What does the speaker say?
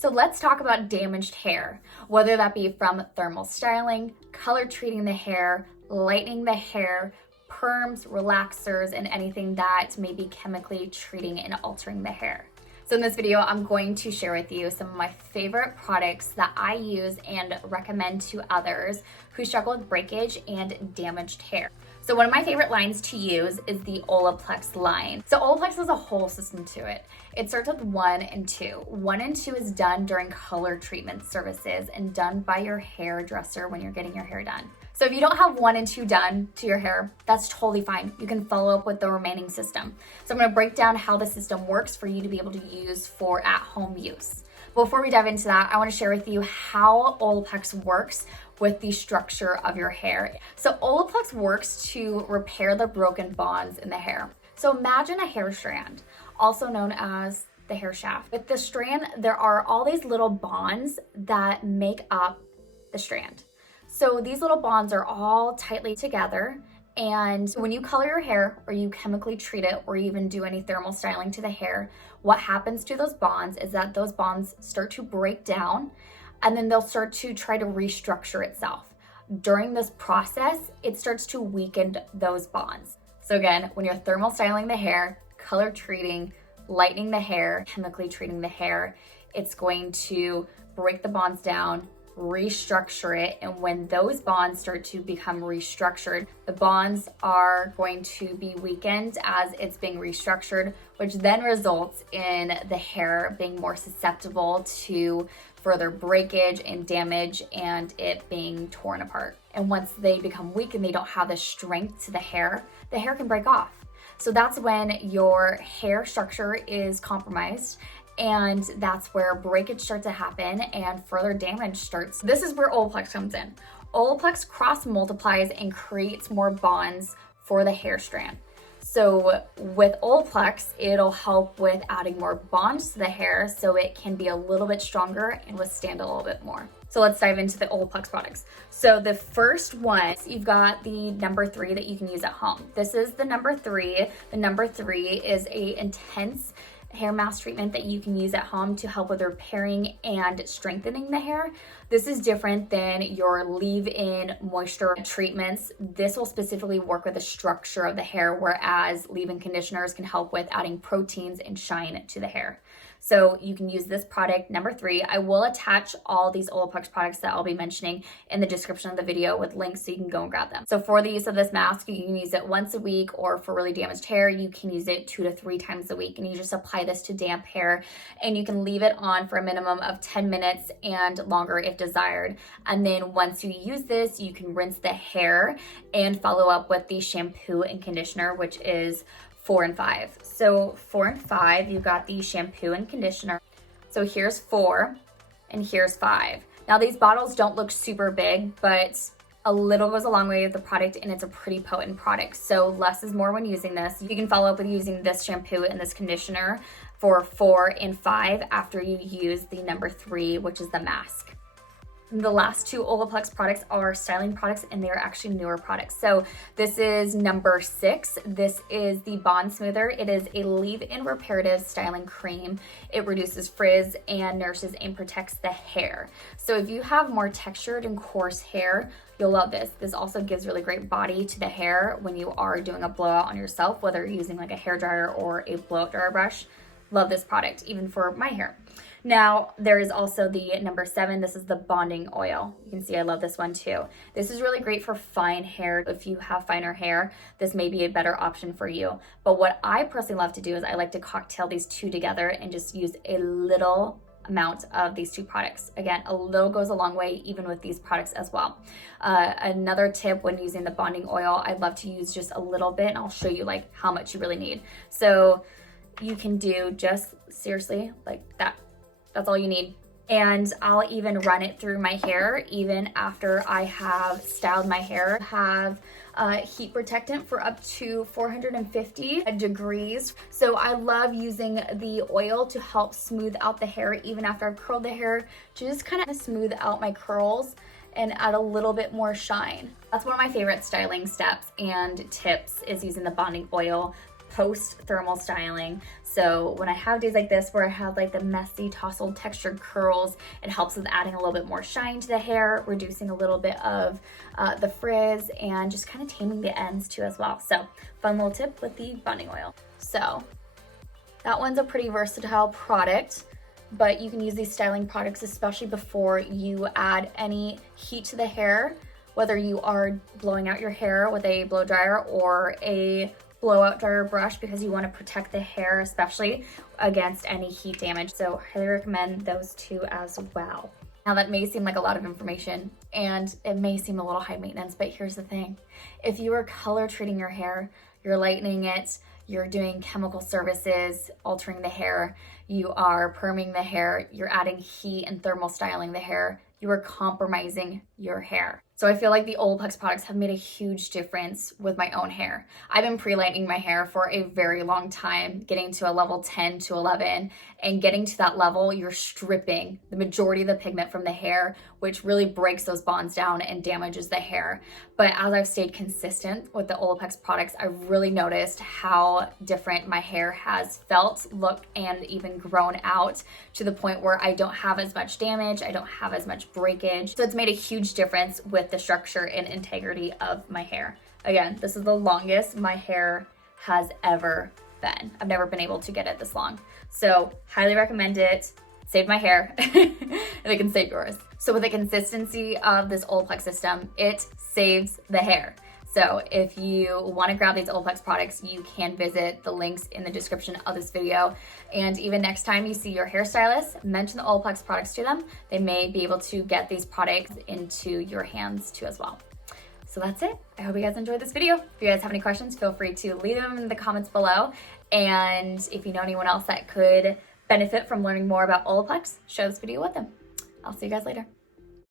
So let's talk about damaged hair, whether that be from thermal styling, color treating the hair, lightening the hair, perms, relaxers, and anything that may be chemically treating and altering the hair. So in this video, I'm going to share with you some of my favorite products that I use and recommend to others who struggle with breakage and damaged hair. So one of my favorite lines to use is the Olaplex line. So Olaplex has a whole system to it. It starts with 1 and 2. 1 and 2 is done during color treatment services and done by your hairdresser when you're getting your hair done. So if you don't have 1 and 2 done to your hair, that's totally fine. You can follow up with the remaining system. So I'm gonna break down how the system works for you to be able to use for at-home use. Before we dive into that, I wanna share with you how Olaplex works with the structure of your hair. So Olaplex works to repair the broken bonds in the hair. So imagine a hair strand, also known as the hair shaft. With the strand, there are all these little bonds that make up the strand. So these little bonds are all tightly together, and when you color your hair or you chemically treat it or even do any thermal styling to the hair, what happens to those bonds is that those bonds start to break down and then they'll start to try to restructure itself. During this process, it starts to weaken those bonds. So again, when you're thermal styling the hair, color treating, lightening the hair, chemically treating the hair, it's going to break the bonds down, restructure it, and when those bonds start to become restructured, the bonds are going to be weakened as it's being restructured, which then results in the hair being more susceptible to further breakage and damage and it being torn apart. And once they become weak and they don't have the strength to the hair can break off. So that's when your hair structure is compromised, and that's where breakage starts to happen and further damage starts. This is where Olaplex comes in. Olaplex cross multiplies and creates more bonds for the hair strand. So with Olaplex, it'll help with adding more bonds to the hair so it can be a little bit stronger and withstand a little bit more. So let's dive into the Olaplex products. So the first one, you've got the number 3 that you can use at home. This is the number 3. The number 3 is a intense hair mask treatment that you can use at home to help with repairing and strengthening the hair. This is different than your leave-in moisture treatments. This will specifically work with the structure of the hair, whereas leave-in conditioners can help with adding proteins and shine to the hair. So you can use this product, number 3. I will attach all these Olaplex products that I'll be mentioning in the description of the video with links so you can go and grab them. So for the use of this mask, you can use it once a week, or for really damaged hair, you can use it 2 to 3 times a week. And you just apply this to damp hair and you can leave it on for a minimum of 10 minutes and longer if desired. And then once you use this, you can rinse the hair and follow up with the shampoo and conditioner, which is 4 and 5. So 4 and 5, you've got the shampoo and conditioner. So here's 4 and here's 5. Now these bottles don't look super big, but a little goes a long way with the product, and it's a pretty potent product. So less is more when using this. You can follow up with using this shampoo and this conditioner for 4 and 5 after you use the number 3, which is the mask. The last 2 Olaplex products are styling products, and they're actually newer products. So this is number 6. This is the Bond Smoother. It is a leave-in reparative styling cream. It reduces frizz and nourishes and protects the hair. So if you have more textured and coarse hair, you'll love this. This also gives really great body to the hair when you are doing a blowout on yourself, whether you're using like a hair dryer or a blowout dryer brush. Love this product, even for my hair. Now, there is also the number 7. This is the bonding oil. You can see I love this one too. This is really great for fine hair. If you have finer hair, this may be a better option for you. But what I personally love to do is I like to cocktail these 2 together and just use a little amount of these 2 products. Again, a little goes a long way even with these products as well. Another tip when using the bonding oil, I love to use just a little bit, and I'll show you like how much you really need. So you can do just seriously like that. That's all you need. And I'll even run it through my hair even after I have styled my hair. Have heat protectant for up to 450 degrees. So I love using the oil to help smooth out the hair even after I've curled the hair, to just kind of smooth out my curls and add a little bit more shine. That's one of my favorite styling steps and tips, is using the bonding oil post thermal styling. So when I have days like this where I have like the messy tousled textured curls, it helps with adding a little bit more shine to the hair, reducing a little bit of the frizz, and just kind of taming the ends too as well. So fun little tip with the bonding oil. So that one's a pretty versatile product, but you can use these styling products especially before you add any heat to the hair, whether you are blowing out your hair with a blow dryer or a blowout dryer brush, because you want to protect the hair especially against any heat damage. So highly recommend those two as well. Now that may seem like a lot of information and it may seem a little high maintenance, but here's the thing. If you are color treating your hair, you're lightening it, you're doing chemical services, altering the hair, you are perming the hair, you're adding heat and thermal styling the hair, you are compromising your hair. So I feel like the Olaplex products have made a huge difference with my own hair. I've been pre-lightening my hair for a very long time, getting to a level 10 to 11, and getting to that level, you're stripping the majority of the pigment from the hair, which really breaks those bonds down and damages the hair. But as I've stayed consistent with the Olaplex products, I've really noticed how different my hair has felt, looked, and even grown out, to the point where I don't have as much damage, I don't have as much breakage. So it's made a huge difference with the structure and integrity of my hair. Again, this is the longest my hair has ever been. I've never been able to get it this long. So highly recommend it. Saved my hair and it can save yours. So with the consistency of this Olaplex system, it saves the hair. So if you want to grab these Olaplex products, you can visit the links in the description of this video. And even next time you see your hairstylist, mention the Olaplex products to them. They may be able to get these products into your hands too as well. So that's it. I hope you guys enjoyed this video. If you guys have any questions, feel free to leave them in the comments below. And if you know anyone else that could benefit from learning more about Olaplex, share this video with them. I'll see you guys later.